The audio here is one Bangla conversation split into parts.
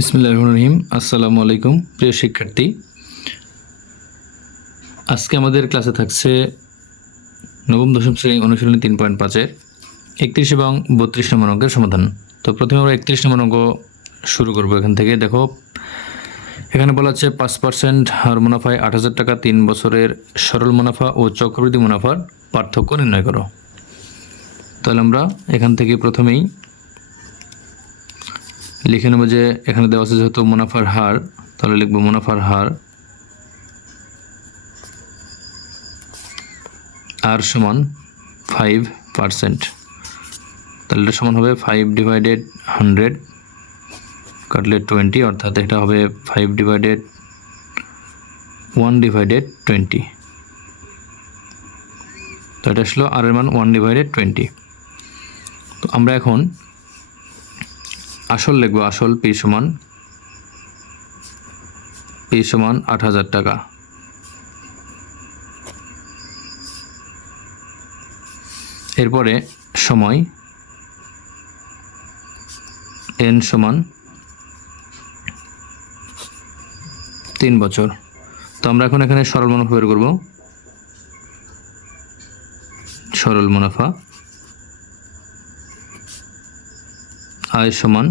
বিসমিল্লাহির রহমানির রহিম। আসসালামু আলাইকুম প্রিয় শিক্ষার্থী, আজকে আমাদের ক্লাসে থাকছে নবম দশম শ্রেণী অনুশীলনী 3.5-এর 31 এবং 32 নম্বর অঙ্কের সমাধান। তো প্রথমে আমরা 31 নম্বর অঙ্ক শুরু করব। এখান থেকে দেখো, এখানে বলা আছে 5% হার মুনাফায় 8,000 টাকা, 3 বছরের সরল মুনাফা ও চক্রবৃদ্ধি মুনাফার পার্থক্য নির্ণয় করো। তাহলে আমরা এখান থেকে প্রথমেই লিখে নেব যে এখানে দেওয়া আছে যেহেতু মুনাফার হার, তাহলে লিখব মুনাফার হার আর সমান 5%। তাহলে এটা সমান হবে 5/100 কাটলে 20, অর্থাৎ এটা হবে 5/1/20। তো এটা আসলো আর এর মান 1/20। তো আমরা এখন আসল লিখব। আসল পি সমান 8,000 টাকা। এরপরে সময় এন সমান 3 বছর। তো আমরা এখন এখানে সরল মুনাফা বের করব। সরল মুনাফা আয় সমান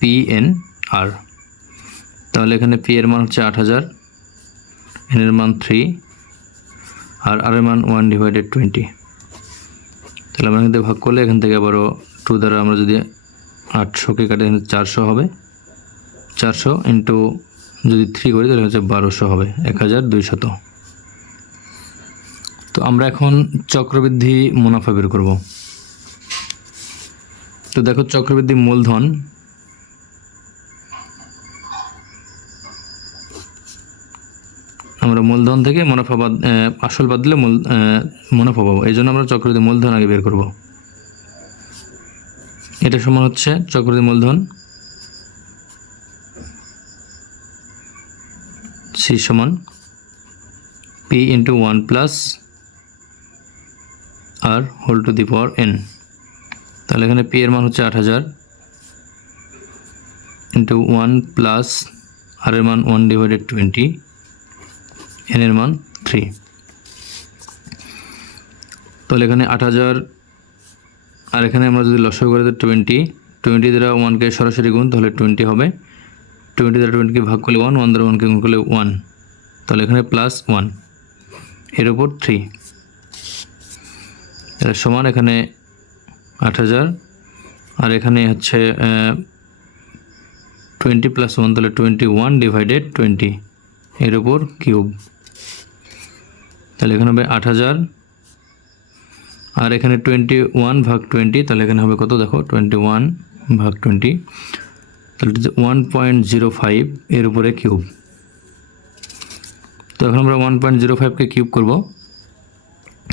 পি এন আর। তাহলে এখানে পি এর মান হচ্ছে 8,000, এন এর মান 3 আর আর এর মান 1/20। তাহলে আমরা এখান থেকে ভাগ করলে এখান থেকে আবারও 2 দ্বারা আমরা যদি 800কে কাটে 400 হবে। 400 ইন্টু যদি 3 করি তাহলে হচ্ছে 1200 হবে, 1200। তো আমরা এখন চক্রবৃদ্ধি মুনাফা বের করব। তো দেখো, চক্রবৃদ্ধি মূলধন আমরা মূলধন থেকে মুনাফা বাদ আসল বাদ দিলে মুনাফা পাবো। এই জন্য আমরা চক্রবৃদ্ধি মূলধন আগে বের করব। এটা সমান হচ্ছে চক্রবৃদ্ধি মূলধন সি সমান P into 1 plus R whole to the power N. তাহলে এখানে পি এর মান হচ্ছে 8,000 ইন্টু 1 প্লাস আর এর মান 1/20, এন এর মান 3। তাহলে এখানে 8,000 আর এখানে আমরা যদি লসাগু করে দিই 20 দ্বারা 1কে সরাসরি গুণ, তাহলে 20 হবে। 20 দ্বারা 20কে ভাগ করলে 1 দ্বারা 1কে গুণ করলে 1, তাহলে এখানে প্লাস 1 এর উপর 3। তাহলে সমান এখানে 8,000 আর এখানে হচ্ছে 20 প্লাস 1, তাহলে 21/20 এর উপর কিউব। তাহলে এখানে হবে 8,000 আর এখানে 21/20, তাহলে এখানে হবে কত দেখো, 21/20, তাহলে 1.05 এর উপরে কিউব। তো এখন আমরা 1.05কে কিউব করব।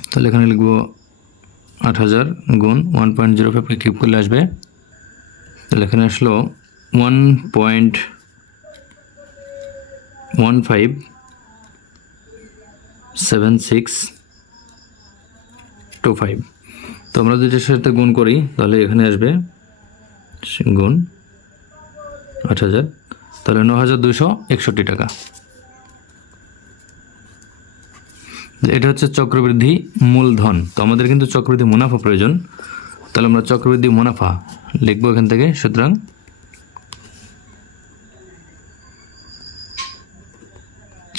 তাহলে এখানে লিখব 8,000 গুণ 1.05কে কিউব করলে আসবে, তাহলে এখানে আসলো 1.157625। তো আমরা যদি এটার সাথে গুণ করি তাহলে এখানে আসবে গুণ 8,000, তাহলে 9,261 টাকা। এটা হচ্ছে চক্রবৃদ্ধি মূলধন। তো আমাদের কিন্তু চক্রবৃদ্ধি মুনাফা প্রয়োজন, তাহলে আমরা চক্রবৃদ্ধি মুনাফা লিখবো এখান থেকে। সুতরাং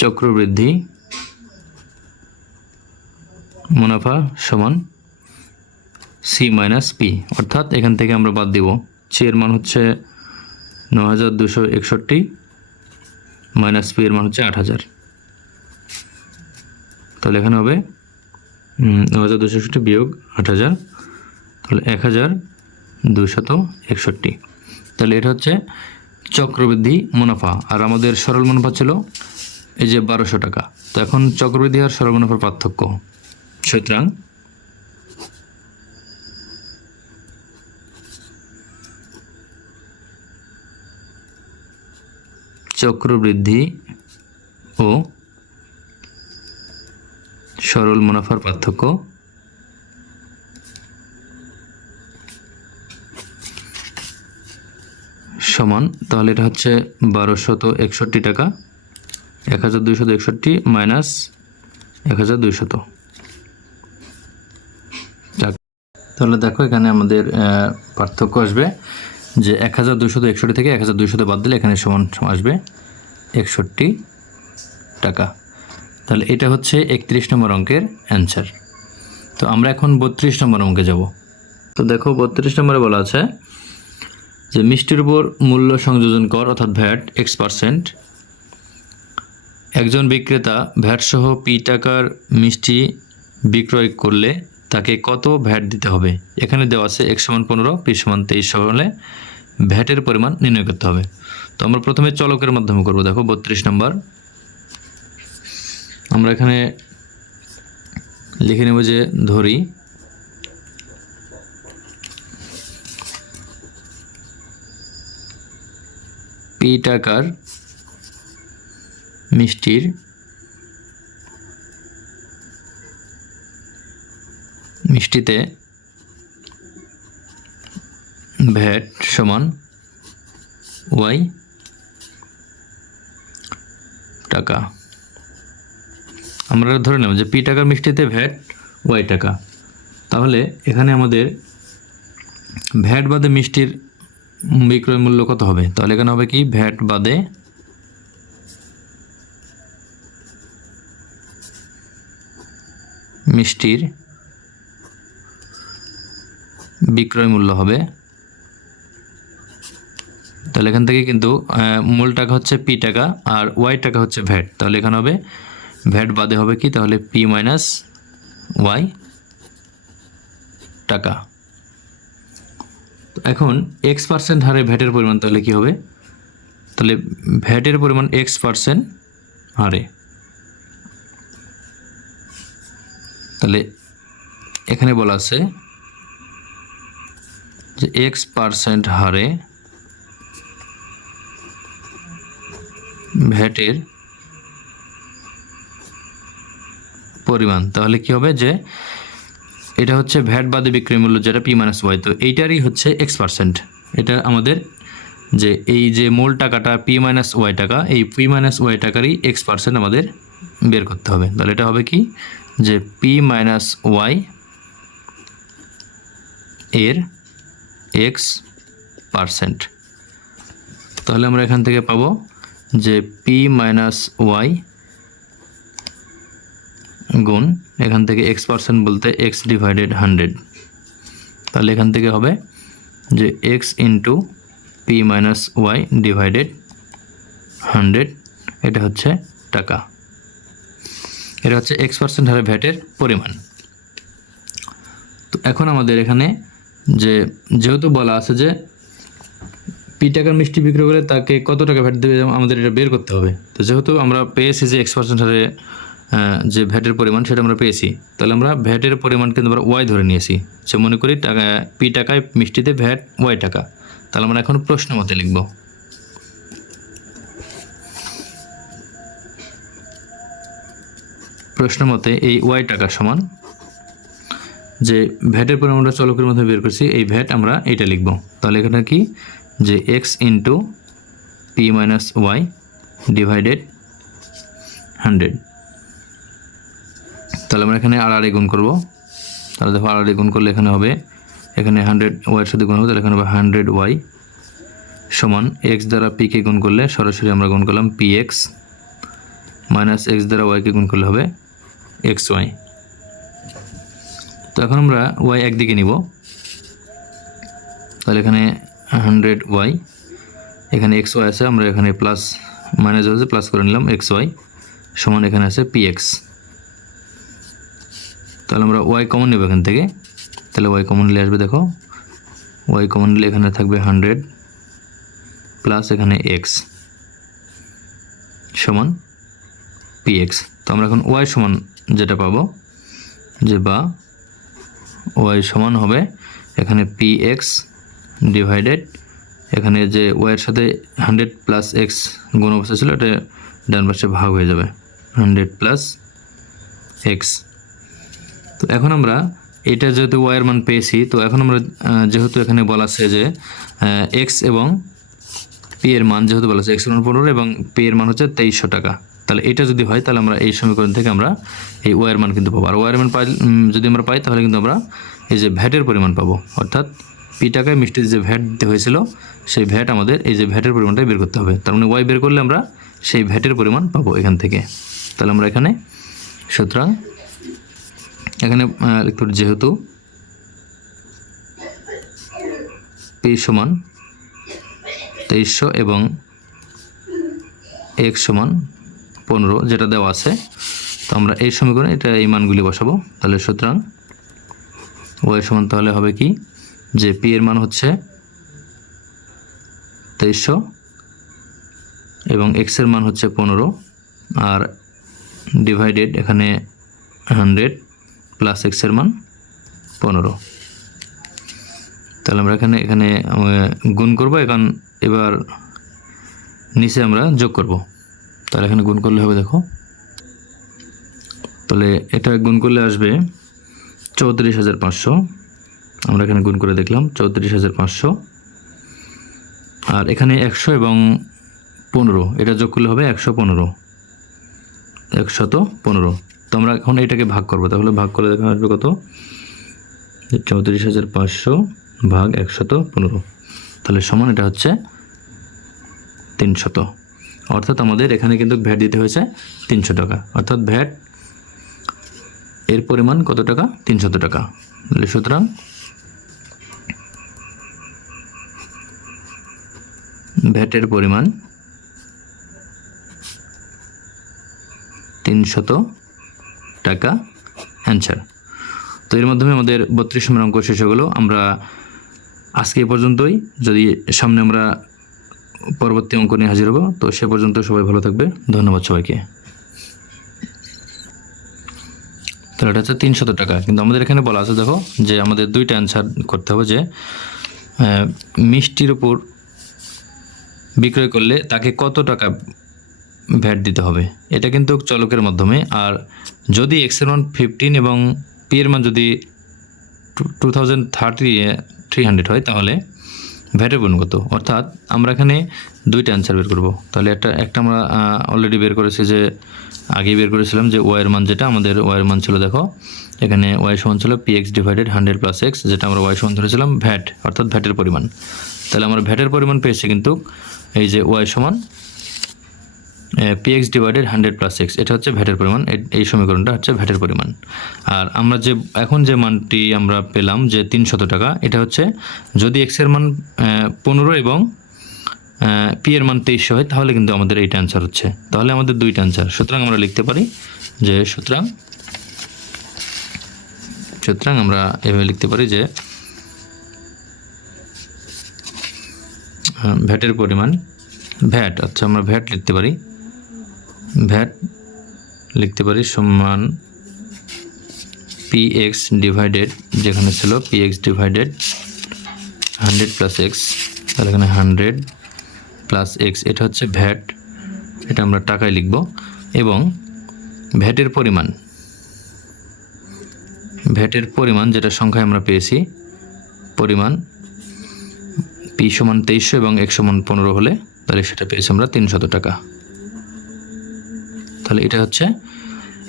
চক্রবৃদ্ধি মুনাফা সমান সি মাইনাস পি, অর্থাৎ এখান থেকে আমরা বাদ দিব। সি এর মান হচ্ছে 9,261 মাইনাস পি এর মান হচ্ছে 8,000। তাহলে এখানে হবে 9,261 বিয়োগ 8,000, তাহলে 1,261। তাহলে এটা হচ্ছে চক্রবৃদ্ধি মুনাফা। আর আমাদের সরল মুনাফা ছিল এই যে 1200 টাকা। তো এখন চক্রবৃদ্ধি আর সরল মুনাফার পার্থক্য। সুতরাং চক্রবৃদ্ধি ও সরল মুনাফার পার্থক্য সমান, তাহলে এটা হচ্ছে 1261 টাকা, 1261 মাইনাস 1200। তাহলে দেখো এখানে আমাদের পার্থক্য আসবে যে 1261 থেকে 1200 বাদ দিলে এখানে সমান আসবে 61 টাকা। তাহলে এটা হচ্ছে 31 নম্বর অঙ্কের অ্যান্সার। তো আমরা এখন 32 নম্বর অঙ্কে যাব। তো দেখো 32 নম্বরে বলা আছে যে মিষ্টির উপর মূল্য সংযোজন কর অর্থাৎ ভ্যাট X%। একজন বিক্রেতা ভ্যাট সহ পি টাকার মিষ্টি বিক্রয় করলে তাকে কত ভ্যাট দিতে হবে? এখানে দেওয়া আছে X = 15, P = 23 হলে ভ্যাটের পরিমাণ নির্ণয় করতে হবে। তো আমরা প্রথমে চলকের মাধ্যমে করব। দেখো 32 নম্বর, আমরা এখানে লিখে নেব যে ধরি পি টাকার মিষ্টিতে ভ্যাট সমান Y টাকা। আমরা ধরে নেব যে পি টাকার মিষ্টিতে ভ্যাট Y টাকা। তাহলে এখানে আমাদের ভ্যাট বাদে মিষ্টির বিক্রয় মূল্য কত হবে? তাহলে এখানে হবে কি ভ্যাট বাদে মিষ্টির বিক্রয় মূল্য হবে। তাহলে এখান থেকে কিন্তু মূল টাকা হচ্ছে পি টাকা আর Y টাকা হচ্ছে ভ্যাট। তাহলে এখানে হবে ভ্যাট বাদে হবে কি, তাহলে P - Y টাকা। এখন X% হারে ভ্যাটের পরিমাণ তাহলে কি হবে? তাহলে ভ্যাটের পরিমাণ X% হারে, তাহলে এখানে বলা আছে যে X% হারে ভ্যাটের পরিমাণ, তাহলে কি হবে যে এটা হচ্ছে ভ্যাট বাদে বিক্রয় মূল্য যেটা P - Y, তো এইটারই হচ্ছে X%। এটা আমাদের যে এই যে মূল টাকাটা P - Y টাকা, এই P - Y টাকারই X% আমাদের বের করতে হবে। তাহলে এটা হবে কি যে P - Y এর X%। তাহলে আমরা এখান থেকে পাবো যে P - Y গুণ এখান থেকে X% বলতে X/100। তাহলে এখান থেকে হবে যে X × P - Y / 100, এটা হচ্ছে টাকা। এটা হচ্ছে X% হারে ভ্যাটের পরিমাণ। তো এখন আমাদের এখানে যেহেতু বলা আছে যে পি টাকার মিষ্টি বিক্রি করে তাকে কত টাকা ভ্যাট দেবে, আমাদের এটা বের করতে হবে। তো যেহেতু আমরা পেয়েছি যে X% হারে যে ভ্যাটের পরিমাণ সেটা আমরা পেয়েছি, তাহলে আমরা ভ্যাটের পরিমাণ কিন্তু আমরা Y ধরে নিয়েছি। সে মনে করি টাকা পি টাকায় মিষ্টিতে ভ্যাট Y টাকা। তাহলে আমরা এখন প্রশ্ন মতে লিখব। প্রশ্ন মতে এই Y টাকা সমান যে ভ্যাটের পরিমাণ আমরা চলকের মধ্যে বের করছি, এই ভ্যাট আমরা এটা লিখব। তাহলে এখানে কি যে X × P - Y / 100। তাহলে আমরা এখানে আড়াআড়ি গুণ করব। তাহলে দেখো আড়াআড়ি গুণ করলে এখানে হবে, এখানে 100 Y এর সাথে গুণ হবে, তাহলে এখানে হবে 100Y সমান X দ্বারা P কে গুণ করলে সরাসরি আমরা গুণ করলাম PX মাইনাস X দ্বারা Y কে গুণ করলে হবে XY। তো এখন আমরা Y একদিকে নিব, তাহলে এখানে 100Y, এখানে XY আছে, আমরা এখানে প্লাস মাইনাস আছে প্লাস করে নিলাম XY সমান এখানে আছে PX। তাহলে আমরা Y কমন নেব এখান থেকে, তাহলে Y কমন নিলে আসবে, দেখো Y কমন নিলে এখানে থাকবে 100 প্লাস এখানে X সমান PX। তো আমরা এখন Y সমান যেটা পাবো যে বা Y সমান হবে এখানে PX ডিভাইডেড এখানে যে Y এর সাথে 100 প্লাস X গুণ অবস্থা ছিল, এটা ডান পাশে ভাগ হয়ে যাবে 100 প্লাস X। তো এখন আমরা এটা যেহেতু Y এর মান পেয়েছি, তো এখন আমরা যেহেতু এখানে বলা আছে যে X এবং পি এর মান যেহেতু বলা আছে এক্স এর মান 15 এবং পি এর মান হচ্ছে 2300 টাকা, তাহলে এটা যদি হয় তাহলে আমরা এই সমীকরণ থেকে আমরা এই ওয়াই এর মান কিন্তু পাবো। আর ওয়াই এর মান যদি আমরা পাই তাহলে কিন্তু আমরা এই যে ভ্যাটের পরিমাণ পাবো, অর্থাৎ পি টাকায় মিষ্টির যে ভ্যাট দিতে হয়েছিল সেই ভ্যাট আমাদের এই যে ভ্যাটের পরিমাণটা বের করতে হবে। তার মানে ওয়াই বের করলে আমরা সেই ভ্যাটের পরিমাণ পাবো এখান থেকে। তাহলে আমরা এখানে সুতরাং এখানে লিখতে পারি যেহেতু পি সমান 2300 এবং এক্স সমান 15 যেটা দেওয়া আছে, তো আমরা এই সমীকরণে এটা এই মানগুলি বসাবো। তাহলে সুতরাং ওয়াই সমান তাহলে হবে কি যে পি এর মান হচ্ছে 2300 এবং এক্স এর মান হচ্ছে 15 আর ডিভাইডেড এখানে 100 প্লাস এক্স এর মান 15। তাহলে আমরা এখানে গুণ করবো, এবার নিচে আমরা যোগ করব। তাহলে এখানে গুণ করলে হবে, দেখো তাহলে এটা গুণ করলে আসবে 34,500। আমরা এখানে গুণ করে দেখলাম 34,500 আর এখানে 100 এবং 15 এটা যোগ করলে হবে 115। তো আমরা এখন এটাকে ভাগ করবো, তাহলে ভাগ করলে দেখা আসবে কত 34,500 ভাগ 115, তাহলে সমান এটা হচ্ছে 300। অর্থাৎ আমাদের এখানে কিন্তু ভ্যাট দিতে হয়েছে 300 টাকা, অর্থাৎ ভ্যাট এর পরিমাণ কত টাকা 300 টাকা। তাহলে সুতরাং ভ্যাটের পরিমাণ 300 টাকা অ্যান্সার। তো এর মাধ্যমে আমাদের 32 নম্বর অঙ্ক শেষ হলো। আমরা আজকে এ পর্যন্তই, যদি সামনে আমরা পরবর্তী অঙ্ক নিয়ে হাজির হব। তো সে পর্যন্ত সবাই ভালো থাকবে, ধন্যবাদ সবাইকে। তাহলে এটা হচ্ছে 300 টাকা, কিন্তু আমাদের এখানে বলা আছে দেখো যে আমাদের দুইটা অ্যান্সার করতে হবে, যে মিষ্টির উপর বিক্রয় করলে তাকে কত টাকা ভ্যাট দিতে হবে, এটা কিন্তু চলকের মাধ্যমে। আর যদি এক্স এর মান 15 এবং পি এর মান যদি 2300 হয় তাহলে ভ্যাটের পরিমাণ কত, অর্থাৎ আমরা এখানে দুইটা অ্যান্সার বের করব। তাহলে একটা আমরা অলরেডি বের করেছি, যে আগেই বের করেছিলাম যে ওয়াই এর মান, যেটা আমাদের ওয়াই এর মান ছিল দেখো এখানে ওয়াই সমান ছিল P x divided 100 plus x, যেটা আমরা ওয়াই সমান ধরেছিলাম ভ্যাট, অর্থাৎ ভ্যাটের পরিমাণ। তাহলে আমরা ভ্যাটের পরিমাণ পেয়েছি কিন্তু এই যে ওয়াই সমান P x divided 100 plus x, এটা হচ্ছে ভ্যাটের পরিমাণ। এই সমীকরণটা হচ্ছে ভ্যাটের পরিমাণ। আর আমরা যে এখন যে মানটি আমরা পেলাম যে 300 টাকা, এটা হচ্ছে যদি এক্স এর মান 15 এবং পি এর মান 2300 হয় তাহলে কিন্তু আমাদের এইটা অ্যান্সার হচ্ছে। তাহলে আমাদের দুইটা অ্যান্সার। সুতরাং আমরা লিখতে পারি যে সুতরাং আমরা এভাবে লিখতে পারি যে ভ্যাটের পরিমাণ ভ্যাট, আচ্ছা আমরা ভ্যাট লিখতে পারি সমান পি এক্স ডিভাইডেড, যেখানে ছিল P x divided 100 plus x, তাহলে এখানে 100 প্লাস এক্স, এটা হচ্ছে ভ্যাট, এটা আমরা টাকায় লিখব। এবং ভ্যাটের পরিমাণ যেটা সংখ্যায় আমরা পেয়েছি, পরিমাণ পি সমান 2300 এবং এক্স সমান 15 হলে তাহলে সেটা পেয়েছি আমরা 300 টাকা। তাহলে এটা হচ্ছে,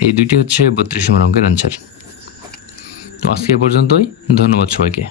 এই দুইটি হচ্ছে 32 নম্বর অঙ্কের অ্যান্সার। তো আজকে এ পর্যন্তই, ধন্যবাদ সবাইকে।